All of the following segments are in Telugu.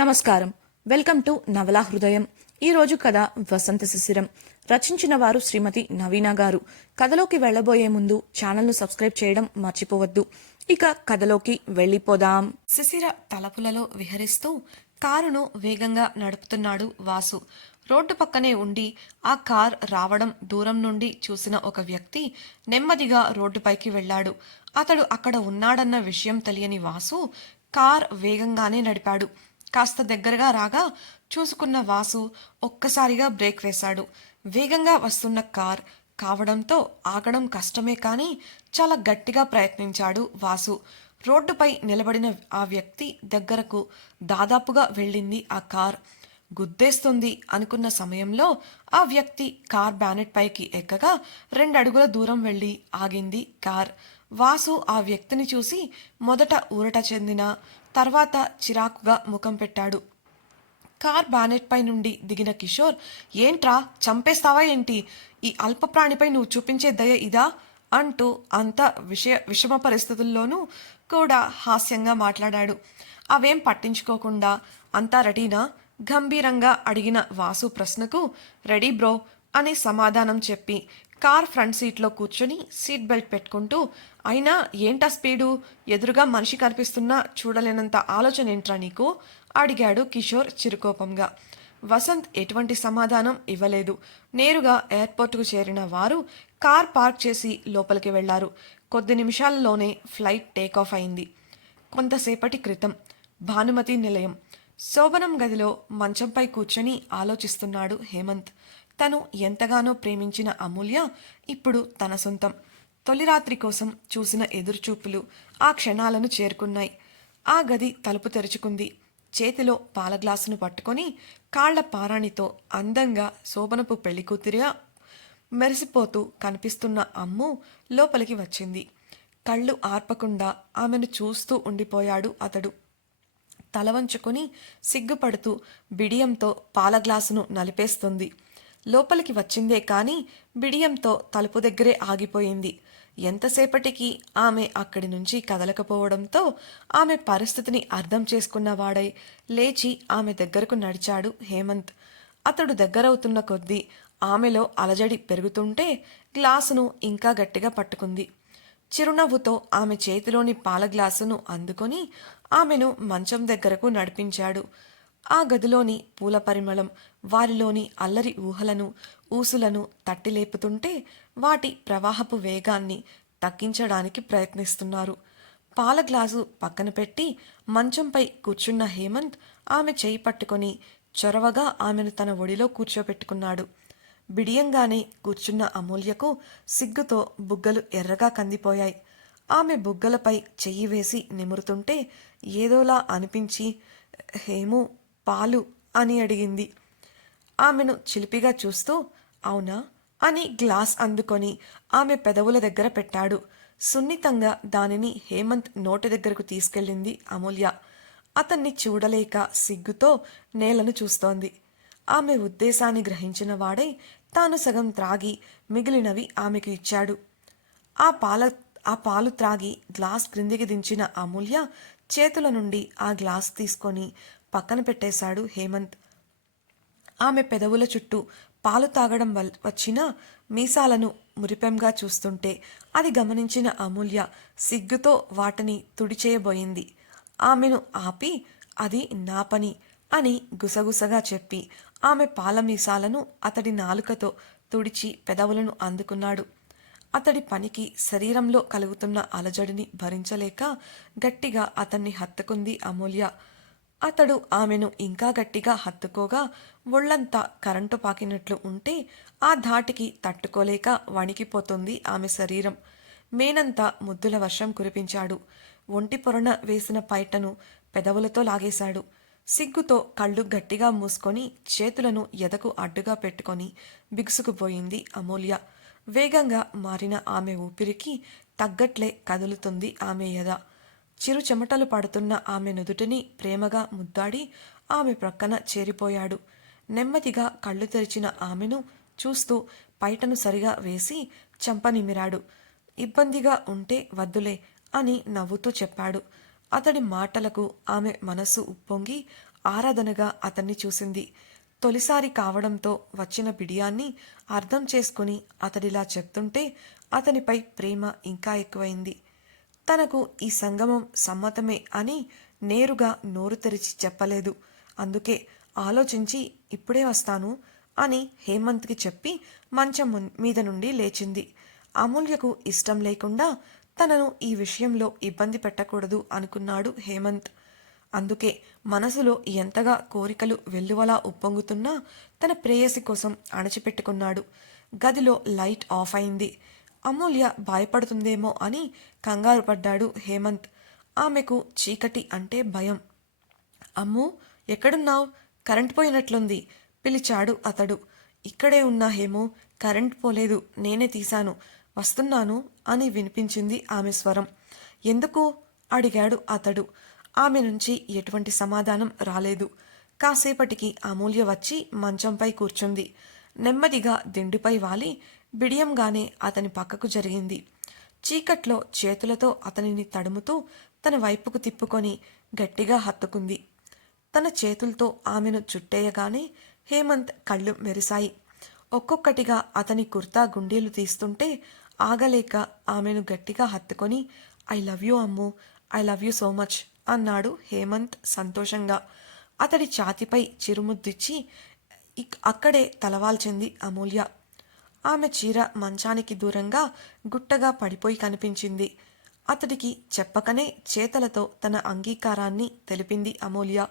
నమస్కారం. వెల్కమ్ టు నవలా హృదయం. ఈరోజు కథ వసంత శిశిరం. రచించిన వారు శ్రీమతి నవీన గారు. కథలోకి వెళ్లబోయే ముందు ఛానల్ను సబ్స్క్రైబ్ చేయడం మర్చిపోవద్దు. ఇక కథలోకి వెళ్ళిపోదాం. శిశిర తలపులలో విహరిస్తూ కారును వేగంగా నడుపుతున్నాడు వాసు. రోడ్డు పక్కనే ఉండి ఆ కార్ రావడం దూరం నుండి చూసిన ఒక వ్యక్తి నెమ్మదిగా రోడ్డుపైకి వెళ్లాడు. అతడు అక్కడ ఉన్నాడన్న విషయం తెలియని వాసు కార్ వేగంగానే నడిపాడు. కాస్త దగ్గరగా రాగా చూసుకున్న వాసు ఒక్కసారిగా బ్రేక్ వేశాడు. వేగంగా వస్తున్న కార్ కావడంతో ఆగడం కష్టమే కానీ చాలా గట్టిగా ప్రయత్నించాడు వాసు. రోడ్డుపై నిలబడిన ఆ వ్యక్తి దగ్గరకు దాదాపుగా వెళ్ళింది ఆ కార్. గుద్దేస్తుంది అనుకున్న సమయంలో ఆ వ్యక్తి కార్ బ్యానెట్ పైకి ఎక్కగా 2 అడుగుల దూరం వెళ్ళి ఆగింది కార్. వాసు ఆ వ్యక్తిని చూసి మొదట ఊరట చెందిన తర్వాత చిరాకుగా ముఖం పెట్టాడు. కార్ బ్యానెట్ పై నుండి దిగిన కిషోర్, ఏంట్రా చంపేస్తావా ఏంటి? ఈ అల్ప ప్రాణిపై నువ్వు చూపించే దయ ఇదా అంటూ అంత విషమ పరిస్థితుల్లోనూ కూడా హాస్యంగా మాట్లాడాడు. అవేం పట్టించుకోకుండా అంతా రెడీనా గంభీరంగా అడిగిన వాసు ప్రశ్నకు రెడీ బ్రో అని సమాధానం చెప్పి కార్ ఫ్రంట్ సీట్లో కూర్చొని సీట్ బెల్ట్ పెట్టుకుంటూ, అయినా ఏంటా స్పీడు? ఎదురుగా మనిషి కనిపిస్తున్నా చూడలేనంత ఆలోచన ఏంట్రా నీకు? అడిగాడు కిషోర్ చిరుకోపంగా. వసంత్ ఎటువంటి సమాధానం ఇవ్వలేదు. నేరుగా ఎయిర్పోర్టుకు చేరిన వారు కార్ పార్క్ చేసి లోపలికి వెళ్లారు. కొద్ది నిమిషాల్లోనే ఫ్లైట్ టేకాఫ్ అయింది. కొంతసేపటి క్రితం భానుమతి నిలయం. శోభనం గదిలో మంచంపై కూర్చొని ఆలోచిస్తున్నాడు హేమంత్. తను ఎంతగానో ప్రేమించిన అమూల్య ఇప్పుడు తన సొంతం. తొలి రాత్రి కోసం చూసిన ఎదురుచూపులు ఆ క్షణాలను చేరుకున్నాయి. ఆ గది తలుపు తెరుచుకుంది. చేతిలో పాల గ్లాసును పట్టుకొని కాళ్ల పారాణితో అందంగా శోభనపు పెళ్లికూతురిగా మెరిసిపోతూ కనిపిస్తున్న అమ్ము లోపలికి వచ్చింది. కళ్ళు ఆర్పకుండా ఆమెను చూస్తూ ఉండిపోయాడు అతడు. తల వంచుకొని సిగ్గుపడుతూ బిడియంతో పాల గ్లాసును నలిపేస్తుంది. లోపలికి వచ్చిందే కాని బిడియంతో తలుపు దగ్గరే ఆగిపోయింది. ఎంతసేపటికి ఆమె అక్కడి నుంచి కదలకపోవడంతో ఆమె పరిస్థితిని అర్థం చేసుకున్నవాడై లేచి ఆమె దగ్గరకు నడిచాడు హేమంత్. అతడు దగ్గరవుతున్న కొద్దీ ఆమెలో అలజడి పెరుగుతుంటే గ్లాసును ఇంకా గట్టిగా పట్టుకుంది. చిరునవ్వుతో ఆమె చేతిలోని పాల గ్లాసును అందుకొని ఆమెను మంచం దగ్గరకు నడిపించాడు. ఆ గదిలోని పూల పరిమళం వారిలోని అల్లరి ఊహలను ఊసులను తట్టిలేపుతుంటే వాటి ప్రవాహపు వేగాన్ని తగ్గించడానికి ప్రయత్నిస్తున్నారు. పాల గ్లాసు పక్కన పెట్టి మంచంపై కూర్చున్న హేమంత్ ఆమె చేయి పట్టుకొని చొరవగా ఆమెను తన ఒడిలో కూర్చోపెట్టుకున్నాడు. బిడియంగానే కూర్చున్న అమూల్యకు సిగ్గుతో బుగ్గలు ఎర్రగా కందిపోయాయి. ఆమె బుగ్గలపై చెయ్యి వేసి నిమురుతుంటే ఏదోలా అనిపించి, హేము పాలు అని అడిగింది. ఆమెను చిలిపిగా చూస్తూ అవునా అని గ్లాస్ అందుకొని ఆమె పెదవుల దగ్గర పెట్టాడు. సున్నితంగా దానిని హేమంత్ నోటి దగ్గరకు తీసుకెళ్ళింది అమూల్య. అతన్ని చూడలేక సిగ్గుతో నేలను చూస్తోంది. ఆమె ఉద్దేశాన్ని గ్రహించిన వాడై తాను సగం త్రాగి మిగిలినవి ఆమెకు ఇచ్చాడు. ఆ పాలు త్రాగి గ్లాస్ క్రిందికి దించిన అమూల్య చేతుల నుండి ఆ గ్లాస్ తీసుకొని పక్కన పెట్టేశాడు హేమంత్. ఆమె పెదవుల చుట్టూ పాలు తాగడం వచ్చిన మీసాలను మురిపెంగా చూస్తుంటే అది గమనించిన అమూల్య సిగ్గుతో వాటిని తుడిచేయబోయింది. ఆమెను ఆపి, అది నా పని అని గుసగుసగా చెప్పి ఆమె పాల మీసాలను అతడి నాలుకతో తుడిచి పెదవులను అందుకున్నాడు. అతడి పనికి శరీరంలో కలుగుతున్న అలజడిని భరించలేక గట్టిగా అతన్ని హత్తుకుంది అమూల్య. అతడు ఆమెను ఇంకా గట్టిగా హత్తుకోగా ఒళ్లంతా కరెంటు పాకినట్లు ఉంటే ఆ ధాటికి తట్టుకోలేక వణికిపోతుంది ఆమె శరీరం. మేనంతా ముద్దుల వర్షం కురిపించాడు. ఒంటి పొరన వేసిన పైటను పెదవులతో లాగేశాడు. సిగ్గుతో కళ్ళు గట్టిగా మూసుకొని చేతులను ఎదకు అడ్డుగా పెట్టుకొని బిగుసుకుపోయింది అమూల్య. వేగంగా మారిన ఆమె ఊపిరికి తగ్గట్లే కదులుతుంది ఆమె ఎద. చిరు చెమటలు పడుతున్న ఆమె నుదుటిని ప్రేమగా ముద్దాడి ఆమె ప్రక్కన చేరిపోయాడు. నెమ్మదిగా కళ్ళు తెరిచిన ఆమెను చూస్తూ పైటను సరిగా వేసి చంపనిమిరాడు. ఇబ్బందిగా ఉంటే వద్దులే అని నవ్వుతూ చెప్పాడు. అతడి మాటలకు ఆమె మనస్సు ఉప్పొంగి ఆరాధనగా అతన్ని చూసింది. తొలిసారి కావడంతో వచ్చిన బిడియాన్ని అర్థం చేసుకుని అతడిలా చెప్తుంటే అతనిపై ప్రేమ ఇంకా ఎక్కువైంది. తనకు ఈ సంగమం సమ్మతమే అని నేరుగా నోరు తెరిచి చెప్పలేదు. అందుకే ఆలోచించి ఇప్పుడే వస్తాను అని హేమంత్కి చెప్పి మంచం మీద నుండి లేచింది. అమూల్యకు ఇష్టం లేకుండా తనను ఈ విషయంలో ఇబ్బంది పెట్టకూడదు అనుకున్నాడు హేమంత్. అందుకే మనసులో ఎంతగా కోరికలు వెల్లువలా ఉప్పొంగుతున్నా తన ప్రేయసి కోసం అణచిపెట్టుకున్నాడు. గదిలో లైట్ ఆఫ్ అయింది. అమూల్య భయపడుతుందేమో అని కంగారు పడ్డాడు హేమంత్. ఆమెకు చీకటి అంటే భయం. అమ్మూ, ఎక్కడున్నావు? కరెంట్ పోయినట్లుంది పిలిచాడు అతడు. ఇక్కడే ఉన్నా హేమో, కరెంట్ పోలేదు, నేనే తీశాను, వస్తున్నాను అని వినిపించింది ఆమె స్వరం. ఎందుకు? అడిగాడు అతడు. ఆమె నుంచి ఎటువంటి సమాధానం రాలేదు. కాసేపటికి అమూల్య వచ్చి మంచంపై కూర్చుంది. నెమ్మదిగా దిండుపై వాలి బిడియంగానే అతని పక్కకు జరిగింది. చీకట్లో చేతులతో అతనిని తడుముతూ తన వైపుకు తిప్పుకొని గట్టిగా హత్తుకుంది. తన చేతులతో ఆమెను చుట్టేయగానే హేమంత్ కళ్ళు మెరిశాయి. ఒక్కొక్కటిగా అతని కుర్తా గుండీలు తీస్తుంటే ఆగలేక ఆమెను గట్టిగా హత్తుకొని I love you Ammu, I love you so much అన్నాడు హేమంత్ సంతోషంగా. అతడి ఛాతిపై చిరుముద్దిచ్చి అక్కడే తలవాల్చింది అమూల్య. ఆమె చీర మంచానికి దూరంగా గుట్టగా పడిపోయి కనిపించింది. అతడికి చెప్పకనే చేతలతో తన అంగీకారాన్ని తెలిపింది అమూల్య.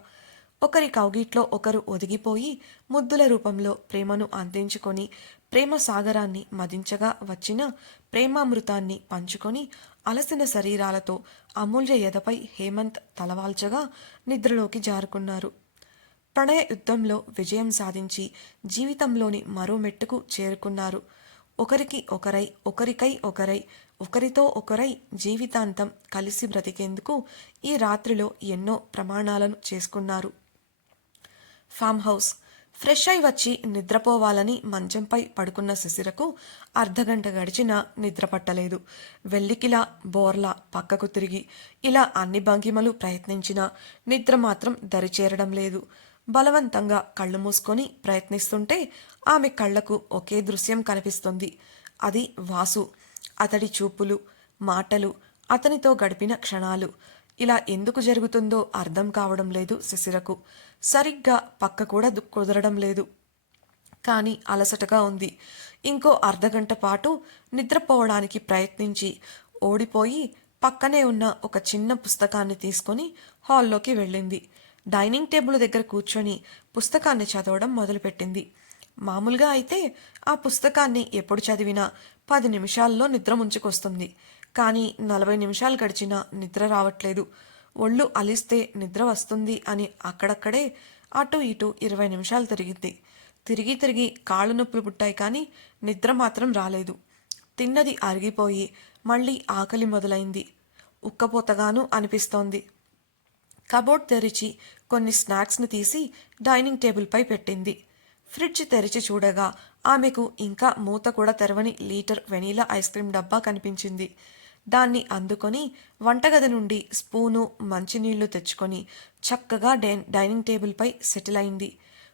ఒకరి కౌగిట్లో ఒకరు ఒదిగిపోయి ముద్దుల రూపంలో ప్రేమను అందించుకొని ప్రేమ సాగరాన్ని మదించగా వచ్చిన ప్రేమామృతాన్ని పంచుకొని అలసిన శరీరాలతో అమూల్య ఎదపై హేమంత్ తలవాల్చగా నిద్రలోకి జారుకున్నారు. ప్రణయ యుద్ధంలో విజయం సాధించి జీవితంలోని మరో మెట్టుకు చేరుకున్నారు. ఒకరికి ఒకరై, ఒకరికై ఒకరై, ఒకరితో ఒకరై జీవితాంతం కలిసి బ్రతికేందుకు ఈ రాత్రిలో ఎన్నో ప్రమాణాలను చేసుకున్నారు. Farm house. ఫ్రెష్ అయి వచ్చి నిద్రపోవాలని మంచంపై పడుకున్న శిశిరకు అర్ధగంట గడిచినా నిద్ర పట్టలేదు. వెల్లికిలా బోర్లా పక్కకు తిరిగి ఇలా అన్ని భంగిమలు ప్రయత్నించినా నిద్ర మాత్రం దరిచేరడం లేదు. బలవంతంగా కళ్ళు మూసుకొని ప్రయత్నిస్తుంటే ఆమె కళ్లకు ఒకే దృశ్యం కనిపిస్తుంది. అది వాసు. అతడి చూపులు, మాటలు, అతనితో గడిపిన క్షణాలు. ఇలా ఎందుకు జరుగుతుందో అర్థం కావడం లేదు శిశిరకు. సరిగ్గా పక్క కూడా కుదరడం లేదు. కానీ అలసటగా ఉంది. ఇంకో అర్ధగంట పాటు నిద్రపోవడానికి ప్రయత్నించి ఓడిపోయి పక్కనే ఉన్న ఒక చిన్న పుస్తకాన్ని తీసుకొని హాల్లోకి వెళ్ళింది. డైనింగ్ టేబుల్ దగ్గర కూర్చొని పుస్తకాన్ని చదవడం మొదలుపెట్టింది. మామూలుగా అయితే ఆ పుస్తకాన్ని ఎప్పుడు చదివినా 10 నిమిషాల్లో నిద్ర ముంచుకొస్తుంది. కానీ 40 నిమిషాలు గడిచినా నిద్ర రావట్లేదు. ఒళ్ళు అలిస్తే నిద్ర వస్తుంది అని అక్కడక్కడే అటు ఇటు 20 నిమిషాలు తిరిగింది. తిరిగి తిరిగి కాళ్ళు నొప్పులు పుట్టాయి కానీ నిద్ర మాత్రం రాలేదు. తిన్నది అరిగిపోయి మళ్ళీ ఆకలి మొదలైంది. ఉక్కపోతగాను అనిపిస్తోంది. కబోర్డ్ తెరిచి కొన్ని స్నాక్స్ని తీసి డైనింగ్ టేబుల్పై పెట్టింది. ఫ్రిడ్జ్ తెరిచి చూడగా ఆమెకు ఇంకా మూత కూడా తెరవని లీటర్ వెనీలా ఐస్ క్రీం డబ్బా కనిపించింది. దాన్ని అందుకొని వంటగది నుండి స్పూను, మంచినీళ్లు తెచ్చుకొని చక్కగా డైనింగ్ టేబుల్పై సెటిల్ అయింది.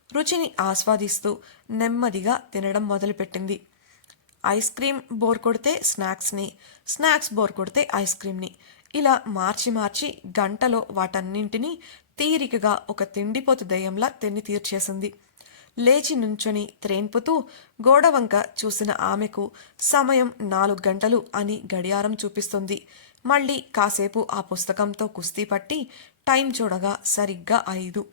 రుచిని ఆస్వాదిస్తూ నెమ్మదిగా తినడం మొదలుపెట్టింది. ఐస్ క్రీం బోర్ కొడితే స్నాక్స్ని, స్నాక్స్ బోర్ కొడితే ఐస్ క్రీంని ఇలా మార్చి మార్చి గంటలో వాటన్నింటినీ తీరికగా ఒక తిండిపోతు దయ్యంలా తిని తీర్చేసింది. లేచి నుంచొని త్రేన్పుతూ గోడవంక చూసిన ఆమెకు సమయం 4 గంటలు అని గడియారం చూపిస్తుంది. మళ్ళీ కాసేపు ఆ పుస్తకంతో కుస్తీ పట్టి టైం చూడగా సరిగ్గా 5.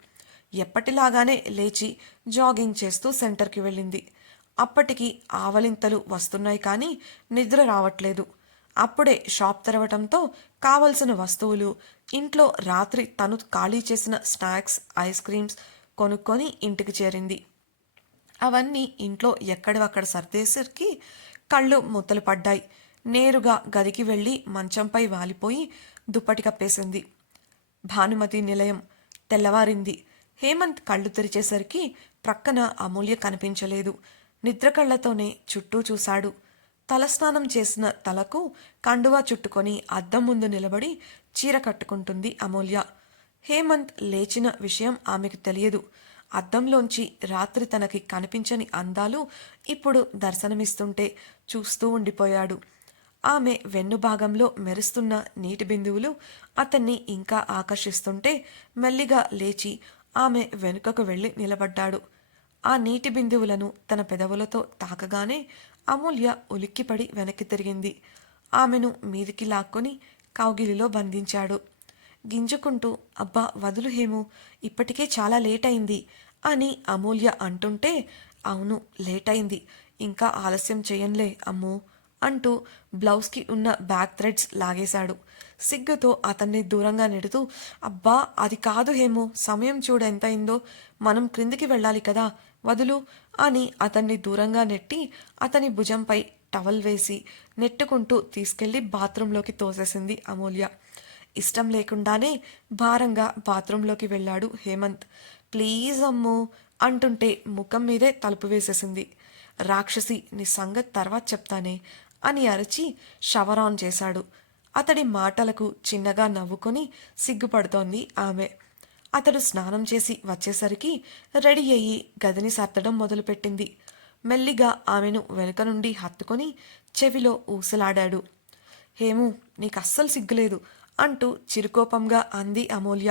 ఎప్పటిలాగానే లేచి జాగింగ్ చేస్తూ సెంటర్కి వెళ్ళింది. అప్పటికి ఆవలింతలు వస్తున్నాయి కానీ నిద్ర రావట్లేదు. అప్పుడే షాప్ తెరవటంతో కావలసిన వస్తువులు, ఇంట్లో రాత్రి తను ఖాళీ చేసిన స్నాక్స్, ఐస్ క్రీమ్స్ కొనుక్కొని ఇంటికి చేరింది. అవన్నీ ఇంట్లో ఎక్కడవక్కడ సర్దేసరికి కళ్ళు ముద్దలు పడ్డాయి. నేరుగా గదికి వెళ్ళి మంచంపై వాలిపోయి దుప్పటి కప్పేసింది. భానుమతి నిలయం. తెల్లవారింది. హేమంత్ కళ్ళు తెరిచేసరికి ప్రక్కన అమూల్య కనిపించలేదు. నిద్ర కళ్లతోనే చుట్టూ చూశాడు. తలస్నానం చేసిన తలకు కండువా చుట్టుకొని అద్దం ముందు నిలబడి చీర కట్టుకుంటుంది అమూల్య. హేమంత్ లేచిన విషయం ఆమెకు తెలియదు. అద్దంలోంచి రాత్రి తనకి కనిపించని అందాలు ఇప్పుడు దర్శనమిస్తుంటే చూస్తూ ఉండిపోయాడు. ఆమె వెన్నుభాగంలో మెరుస్తున్న నీటి బిందువులు అతన్ని ఇంకా ఆకర్షిస్తుంటే మెల్లిగా లేచి ఆమె వెనుకకు వెళ్ళి నిలబడ్డాడు. ఆ నీటి బిందువులను తన పెదవులతో తాకగానే అమూల్య ఉలిక్కిపడి వెనక్కి తిరిగింది. ఆమెను మీదికి లాక్కొని కౌగిలిలో బంధించాడు. గింజుకుంటూ అబ్బా వదులు హేము, ఇప్పటికే చాలా లేట్ అయింది అని అమూల్య అంటుంటే అవును లేట్ అయింది, ఇంకా ఆలస్యం చెయ్యంలే అమ్మూ అంటూ బ్లౌజ్కి ఉన్న బ్యాక్ థ్రెడ్స్ లాగేశాడు. సిగ్గుతో అతన్ని దూరంగా నెడుతూ అబ్బా అది కాదు హేము, సమయం చూడు ఎంతయిందో, మనం క్రిందికి వెళ్ళాలి కదా, వదులు అని అతన్ని దూరంగా నెట్టి అతని భుజంపై టవల్ వేసి నెట్టుకుంటూ తీసుకెళ్లి బాత్రూంలోకి తోసేసింది అమూల్య. ఇష్టం లేకుండానే భారంగా బాత్రూంలోకి వెళ్ళాడు హేమంత్. ప్లీజ్ అమ్మూ అంటుంటే ముఖం మీదే తలుపు వేసేసింది. రాక్షసి, నీ సంగతి తర్వాత చెప్తానే అని అరిచి షవర్ ఆన్ చేశాడు. అతడి మాటలకు చిన్నగా నవ్వుకొని సిగ్గుపడుతోంది ఆమె. అతడు స్నానం చేసి వచ్చేసరికి రెడీ అయ్యి గదిని సర్దడం మొదలుపెట్టింది. మెల్లిగా ఆమెను వెనుక నుండి హత్తుకొని చెవిలో ఊసలాడాడు. హేము, నీకస్సలు సిగ్గులేదు అంటూ చిరుకోపంగా అంది అమూల్య.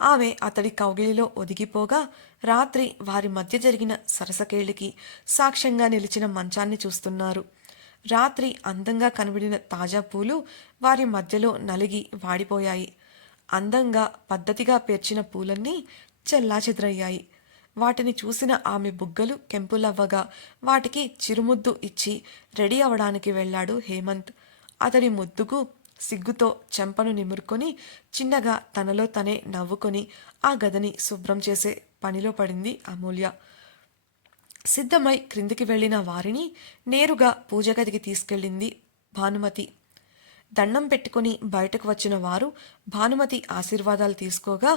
ఆమె అతడి కౌగిలిలో ఒదిగిపోగా రాత్రి వారి మధ్య జరిగిన సరసకేళికి సాక్ష్యంగా నిలిచిన మంచాన్ని చూస్తున్నారు. రాత్రి అందంగా కనబడిన తాజా పూలు వారి మధ్యలో నలిగి వాడిపోయాయి. అందంగా పద్ధతిగా పేర్చిన పూలన్నీ చెల్లాచెదరయ్యాయి. వాటిని చూసిన ఆమె బుగ్గలు కెంపులవ్వగా వాటికి చిరుముద్దు ఇచ్చి రెడీ అవడానికి వెళ్ళాడు హేమంత్. అతడి ముద్దుకు సిగ్గుతో చెంపను నిమురుకొని చిన్నగా తనలో తనే నవ్వుకొని ఆ గదిని శుభ్రం చేసే పనిలో పడింది అమూల్య. సిద్ధమై క్రిందికి వెళ్ళిన వారిని నేరుగా పూజగదికి తీసుకెళ్ళింది భానుమతి. దండం పెట్టుకుని బయటకు వచ్చిన వారు భానుమతి ఆశీర్వాదాలు తీసుకోగా,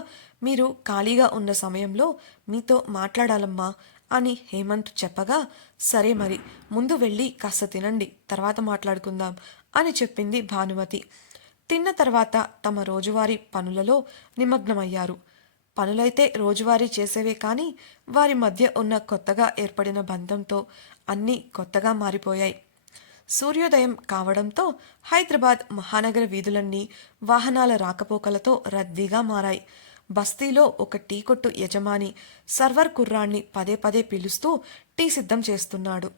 మీరు ఖాళీగా ఉన్న సమయంలో మీతో మాట్లాడాలమ్మా అని హేమంత్ చెప్పగా, సరే మరి ముందు వెళ్ళి కాస్త తినండి, తర్వాత మాట్లాడుకుందాం అని చెప్పింది భానుమతి. తిన్న తర్వాత తమ రోజువారీ పనులలో నిమగ్నమయ్యారు. పనులైతే రోజువారీ చేసేవే కానీ వారి మధ్య ఉన్న కొత్తగా ఏర్పడిన బంధంతో అన్నీ కొత్తగా మారిపోయాయి. సూర్యోదయం కావడంతో హైదరాబాద్ మహానగర వీధులన్నీ వాహనాల రాకపోకలతో రద్దీగా మారాయి. బస్తీలో ఒక టీ కొట్టు యజమాని సర్వర్ కుర్రాణ్ణి పదే పదే పిలుస్తూ టీ సిద్ధం చేస్తున్నాడు.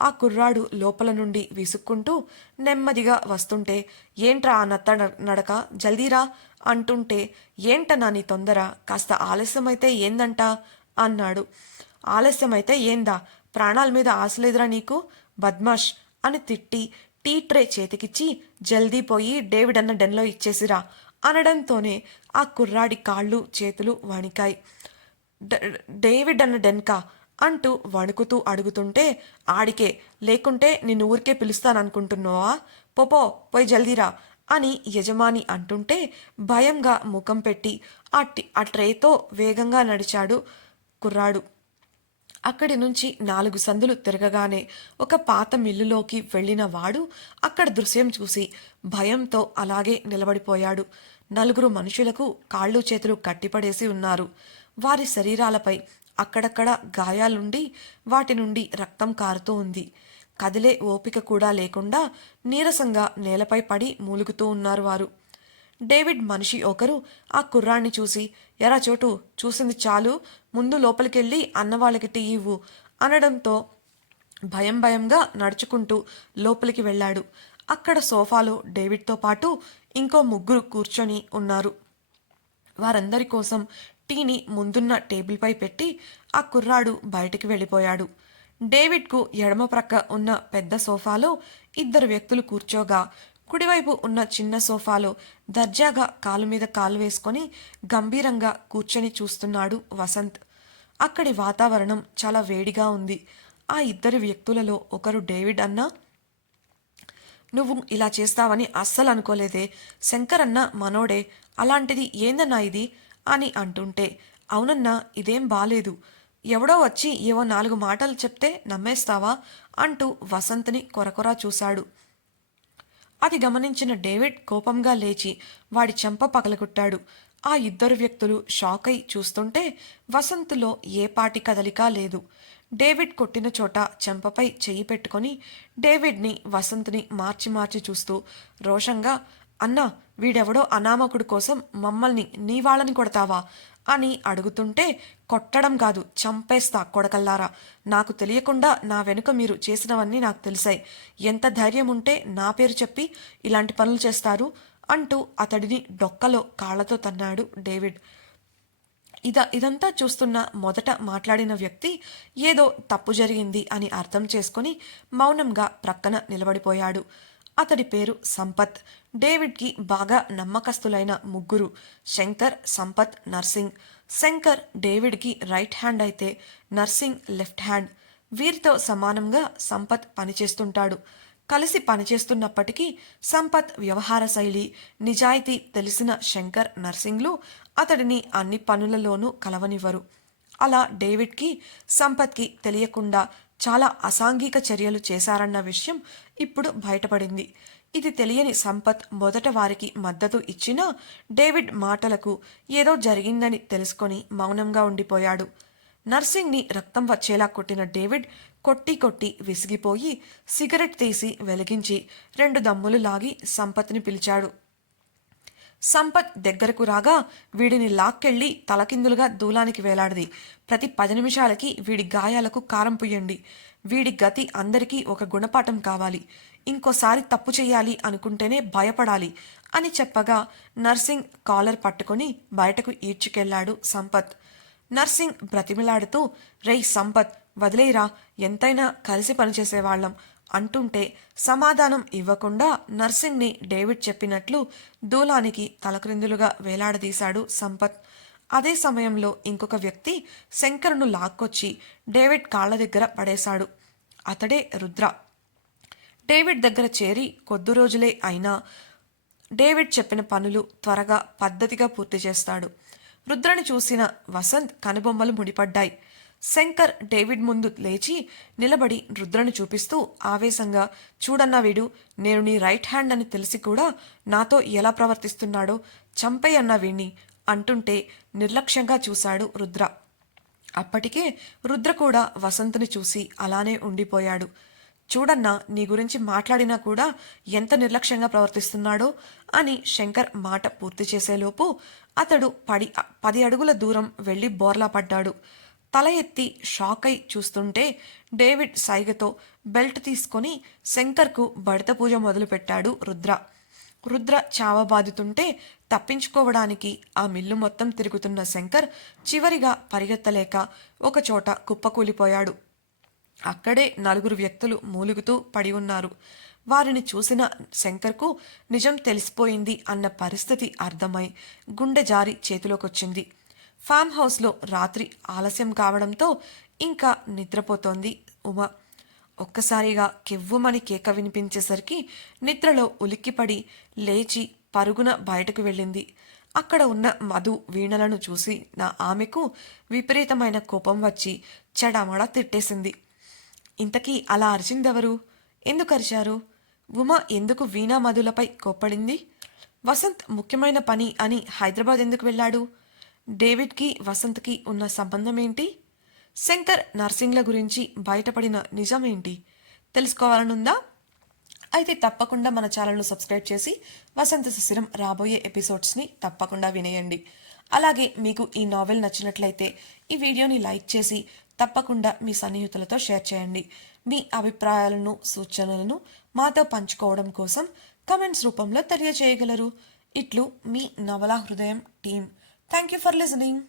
ఆ కుర్రాడు లోపల నుండి విసుక్కుంటూ నెమ్మదిగా వస్తుంటే, ఏంట్రా ఆ నత్త నడక, జల్దీరా అంటుంటే, ఏంటన్నా నీ తొందర, కాస్త ఆలస్యమైతే ఏందంట అన్నాడు. ఆలస్యమైతే ఏందా, ప్రాణాల మీద ఆశలేదురా నీకు, బద్మాష్ అని తిట్టి టీ ట్రే చేతికిచ్చి జల్దీ పోయి డేవిడ్ అన్న డెన్లో ఇచ్చేసిరా అనడంతోనే ఆ కుర్రాడి కాళ్ళు చేతులు వణికాయి. డేవిడ్ అన్న డెన్కా అంటూ వణుకుతూ అడుగుతుంటే, ఆడికే, లేకుంటే నిన్ను ఊరికే పిలుస్తాననుకుంటున్నావా, పోపో పోయి జల్దీరా అని యజమాని అంటుంటే భయంగా ముఖం పెట్టి ఆ ట్రేతో వేగంగా నడిచాడు కుర్రాడు. అక్కడి నుంచి 4 సందులు తిరగగానే ఒక పాత మిల్లులోకి వెళ్ళిన వాడు అక్కడ దృశ్యం చూసి భయంతో అలాగే నిలబడిపోయాడు. 4 మనుషులకు కాళ్ళు చేతులు కట్టిపడేసి ఉన్నారు. వారి శరీరాలపై అక్కడక్కడ గాయాలుండి వాటి నుండి రక్తం కారుతూ ఉంది. కదిలే ఓపిక కూడా లేకుండా నీరసంగా నేలపై పడి మూలుగుతూ ఉన్నారు వారు. డేవిడ్ మనిషి ఒకరు ఆ కుర్రాన్ని చూసి, ఎరా చోటు, చూసింది చాలు, ముందు లోపలికెళ్ళి అన్నవాళ్ళకి టీ ఇవ్వు అనడంతో భయంగా నడుచుకుంటూ లోపలికి వెళ్ళాడు. అక్కడ సోఫాలో డేవిడ్తో పాటు ఇంకో 3 కూర్చొని ఉన్నారు. వారందరి కోసం టీని ముందున్న టేబుల్పై పెట్టి ఆ కుర్రాడు బయటికి వెళ్ళిపోయాడు. డేవిడ్కు ఎడమ ప్రక్క ఉన్న పెద్ద సోఫాలో 2 వ్యక్తులు కూర్చోగా, కుడివైపు ఉన్న చిన్న సోఫాలో దర్జాగా కాలు మీద కాలు వేసుకొని గంభీరంగా కూర్చొని చూస్తున్నాడు వసంత్. అక్కడి వాతావరణం చాలా వేడిగా ఉంది. ఆ 2 వ్యక్తులలో ఒకరు డేవిడ్ అన్నా, నువ్వు ఇలా చేస్తావని అస్సలు అనుకోలేదే, శంకర్ అన్న మనోడే, అలాంటిది ఏందన్నా ఇది అని అంటుంటే, అవునన్నా ఇదేం బాలేదు, ఎవడో వచ్చి ఏవో 4 మాటలు చెప్తే నమ్మేస్తావా అంటూ వసంత్ని కొరకొరా చూశాడు. అది గమనించిన డేవిడ్ కోపంగా లేచి వాడి చెంప పగలగొట్టాడు. ఆ ఇద్దరు వ్యక్తులు షాక్ అయి చూస్తుంటే వసంత్లో ఏ పాటి కదలిక లేదు. డేవిడ్ కొట్టిన చోట చెంపపై చెయ్యి పెట్టుకొని డేవిడ్ని వసంత్ని మార్చి మార్చి చూస్తూ రోషంగా, అన్నా, వీడెవడో అనామకుడి కోసం మమ్మల్ని నీ వాళ్ళని కొడతావా అని అడుగుతుంటే, కొట్టడం కాదు, చంపేస్తా కొడకల్లారా. నాకు తెలియకుండా నా వెనుక మీరు చేసినవన్నీ నాకు తెలిసాయి. ఎంత ధైర్యం ఉంటే నా పేరు చెప్పి ఇలాంటి పనులు చేస్తారు అంటూ అతడిని డొక్కలో కాళ్లతో తన్నాడు డేవిడ్. ఇదంతా చూస్తున్న మొదట మాట్లాడిన వ్యక్తి ఏదో తప్పు జరిగింది అని అర్థం చేసుకుని మౌనంగా ప్రక్కన నిలబడిపోయాడు. అతడి పేరు సంపత్. డేవిడ్కి బాగా నమ్మకస్తులైన ముగ్గురు: శంకర్, సంపత్, నర్సింగ్. శంకర్ డేవిడ్కి రైట్ హ్యాండ్ అయితే నర్సింగ్ లెఫ్ట్ హ్యాండ్. వీరితో సమానంగా సంపత్ పనిచేస్తుంటాడు. కలిసి పనిచేస్తున్నప్పటికీ సంపత్ వ్యవహార శైలి, నిజాయితీ తెలిసిన శంకర్, నర్సింగ్లు అతడిని అన్ని పనులలోనూ కలవనివ్వరు. అలా డేవిడ్కి, సంపత్కి తెలియకుండా చాలా అసాంఘిక చర్యలు చేశారన్న విషయం ఇప్పుడు బయటపడింది. ఇది తెలియని సంపత్ మొదట వారికి మద్దతు ఇచ్చినా డేవిడ్ మాటలకు ఏదో జరిగిందని తెలుసుకొని మౌనంగా ఉండిపోయాడు. నర్సింగ్ని రక్తం వచ్చేలా కొట్టిన డేవిడ్ కొట్టి కొట్టి విసిగిపోయి సిగరెట్ తీసి వెలిగించి 2 దమ్ములు లాగి సంపత్ని పిలిచాడు. సంపత్ దగ్గరకు రాగా వీడిని లాక్కెళ్ళి తలకిందులుగా దూలానికి వేలాడిది. ప్రతి 10 నిమిషాలకి వీడి గాయాలకు కారం పుయ్యండి. వీడి గతి అందరికీ ఒక గుణపాఠం కావాలి. ఇంకోసారి తప్పు చెయ్యాలి అనుకుంటేనే భయపడాలి అని చెప్పగా నర్సింగ్ కాలర్ పట్టుకొని బయటకు ఈడ్చుకెళ్లాడు సంపత్. నర్సింగ్ బ్రతిమిలాడుతూ, రేయ్ సంపత్, వదిలేరా, ఎంతైనా కలిసి పనిచేసేవాళ్లం అంటుంటే సమాధానం ఇవ్వకుండా నర్సింగ్ని డేవిడ్ చెప్పినట్లు దూలానికి తలక్రిందులుగా వేలాడదీశాడు సంపత్. అదే సమయంలో ఇంకొక వ్యక్తి శంకర్ను లాక్కొచ్చి డేవిడ్ కాళ్ల దగ్గర పడేశాడు. అతడే రుద్ర. డేవిడ్ దగ్గర చేరి కొద్ది రోజులే అయినా డేవిడ్ చెప్పిన పనులు త్వరగా పద్ధతిగా పూర్తి చేస్తాడు. రుద్రని చూసిన వసంత్ కనుబొమ్మలు ముడిపడ్డాయి. శంకర్ డేవిడ్ ముందు లేచి నిలబడి రుద్రని చూపిస్తూ ఆవేశంగా, చూడన్నా వీడు, నేను నీ రైట్ హ్యాండ్ అని తెలిసి కూడా నాతో ఎలా ప్రవర్తిస్తున్నాడో, చంపేయన్నా వీణ్ణి అంటుంటే నిర్లక్ష్యంగా చూశాడు రుద్ర. అప్పటికే రుద్ర కూడా వసంత్ని చూసి అలానే ఉండిపోయాడు. చూడన్నా, నీ గురించి మాట్లాడినా కూడా ఎంత నిర్లక్ష్యంగా ప్రవర్తిస్తున్నాడో అని శంకర్ మాట పూర్తి చేసేలోపు అతడు 10 అడుగుల దూరం వెళ్లి బోర్లా పడ్డాడు. తల ఎత్తి షాక్ అయి చూస్తుంటే డేవిడ్ సైగతో బెల్ట్ తీసుకొని శంకర్కు బడిత పూజ మొదలుపెట్టాడు రుద్ర. రుద్ర చావబాదుతుంటే తప్పించుకోవడానికి ఆ మిల్లు మొత్తం తిరుగుతున్న శంకర్ చివరిగా పరిగెత్తలేక ఒకచోట కుప్పకూలిపోయాడు. అక్కడే 4 వ్యక్తులు మూలుగుతూ పడి ఉన్నారు. వారిని చూసిన శంకర్కు నిజం తెలిసిపోయింది అన్న పరిస్థితి అర్థమై గుండె జారి చేతిలోకొచ్చింది. ఫామ్ హౌస్లో రాత్రి ఆలస్యం కావడంతో ఇంకా నిద్రపోతోంది ఉమ. ఒక్కసారిగా కెవ్వుమని కేక వినిపించేసరికి నిద్రలో ఉలిక్కిపడి లేచి పరుగున బయటకు వెళ్ళింది. అక్కడ ఉన్న మధు, వీణలను చూసి ఆమెకు విపరీతమైన కోపం వచ్చి చెడమడ తిట్టేసింది. ఇంతకీ అలా అరిచిందెవరు? ఎందుకు అరిచారు? ఉమ ఎందుకు వీణా మధులపై కోప్పడింది? వసంత్ ముఖ్యమైన పని అని హైదరాబాద్ ఎందుకు వెళ్ళాడు? డేవిడ్కి వసంత్కి ఉన్న సంబంధం ఏంటి? శంకర్, నర్సింగ్ల గురించి బయటపడిన నిజమేంటి తెలుసుకోవాలనుందా? అయితే తప్పకుండా మన ఛానల్ను సబ్స్క్రైబ్ చేసి వసంత శిశిరం రాబోయే ఎపిసోడ్స్ని తప్పకుండా వినేయండి. అలాగే మీకు ఈ నావెల్ నచ్చినట్లయితే ఈ వీడియోని లైక్ చేసి తప్పకుండా మీ సన్నిహితులతో షేర్ చేయండి. మీ అభిప్రాయాలను, సూచనలను మాతో పంచుకోవడం కోసం కమెంట్స్ రూపంలో తెలియజేయగలరు. ఇట్లు మీ నవలా హృదయం team. Thank you for listening.